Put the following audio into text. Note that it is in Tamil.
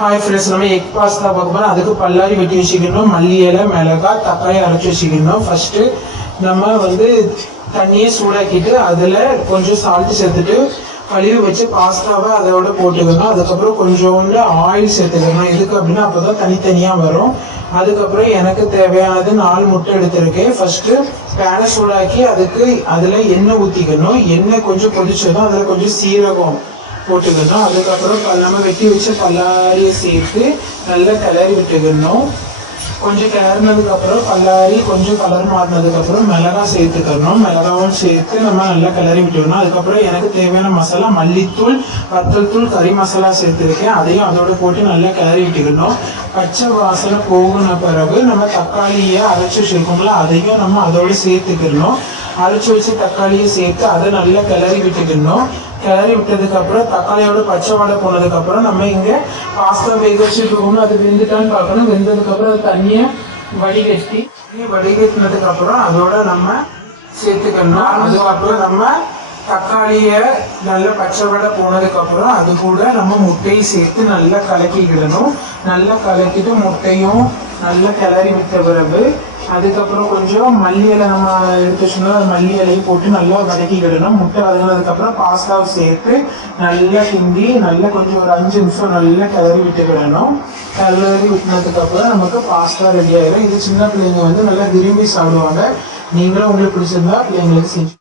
ஹாய் ஃப்ரெண்ட்ஸ், நம்ம எக் பாஸ்தா பார்க்க போகிறோம். அதுக்கு பல்லாரி வெட்டி வச்சுக்கணும், மல்லி இலை, மிளகாய், தக்காளி அரைச்சி வச்சுக்கணும். ஃபஸ்ட்டு நம்ம தண்ணியை சூடாக்கிட்டு அதில் கொஞ்சம் சால்ட்டு சேர்த்துட்டு கழுவி வச்சு பாஸ்தாவை அதோட போட்டுக்கணும். அதுக்கப்புறம் கொஞ்சோண்டு ஆயில் சேர்த்துக்கணும். எதுக்கு அப்படின்னா அப்போ தான் தனித்தனியாக வரும். அதுக்கப்புறம் எனக்கு தேவையானது 4 முட்டை எடுத்திருக்கேன். ஃபஸ்ட்டு பேனை சூடாக்கி அதில் எண்ணெய் ஊற்றிக்கணும். எண்ணெய் கொஞ்சம் கொதிச்சதும் அதில் கொஞ்சம் சீரகம் போட்டுக்கணும். அதுக்கப்புறம் நம்ம வெட்டி வச்ச பல்லாரியை சேர்த்து நல்லா கிளறி விட்டுக்கணும். கொஞ்சம் கிளறினதுக்கப்புறம் பல்லாரி கொஞ்சம் கலர் மாறினதுக்கப்புறம் மிளகாய் சேர்த்துக்கணும். மிளகாவும் சேர்த்து நம்ம நல்லா கிளறி விட்டுக்கணும். அதுக்கப்புறம் எனக்கு தேவையான மசாலா மல்லித்தூள், வத்தல் தூள், கறி மசாலா சேர்த்துருக்கேன். அதையும் அதோட போட்டு நல்லா கிளறி விட்டுக்கணும். பச்சை வாசனை போகின பிறகு நம்ம தக்காளியை அரைச்சி வச்சுருக்கோம்ல, அதையும் நம்ம அதோடு சேர்த்துக்கணும். அரைச்சி வச்சு தக்காளியை சேர்த்து அதை நல்லா கிளறி விட்டுக்கணும். கிளறி விட்டதுக்கப்புறம் தக்காளியோட பச்சை வாடை போனதுக்கப்புறம் நம்ம இங்கே பாஸ்தா வேக வச்சுருக்கோம்ல, அது வெந்துட்டான்னு பார்க்கணும். வெந்ததுக்கப்புறம் அது தண்ணியை வடிகட்டினதுக்கப்புறம் அதோட நம்ம சேர்த்துக்கணும். அதுக்கப்புறம் நம்ம தக்காளியை நல்லா பச்சை வடை போனதுக்கப்புறம் அது கூட நம்ம முட்டையை சேர்த்து நல்லா கலக்கிக்கிடணும். நல்லா கலக்கிட்டு முட்டையும் நல்லா கிளறி விட்ட பிறகு அதுக்கப்புறம் கொஞ்சம் மல்லி இலை நம்ம எடுத்து வச்சுருந்தோம், அது மல்லி இலையை போட்டு நல்லா வதக்கிக்கிடணும். முட்டை வதங்கினதுக்கப்புறம் பாஸ்தாவை சேர்த்து நல்லா கிண்டி நல்லா கொஞ்சம் ஒரு 5 நிமிஷம் நல்லா கிளறி விட்டுக்கிடணும். கிளறி விட்டுனதுக்கப்புறம் நமக்கு பாஸ்தா ரெடி ஆகிடும். இது சின்ன பிள்ளைங்க நல்லா விரும்பி சாப்பிடுவாங்க. நீங்களும் உங்களுக்கு பிடிச்சிருந்தா பிள்ளைங்களுக்கு செஞ்சு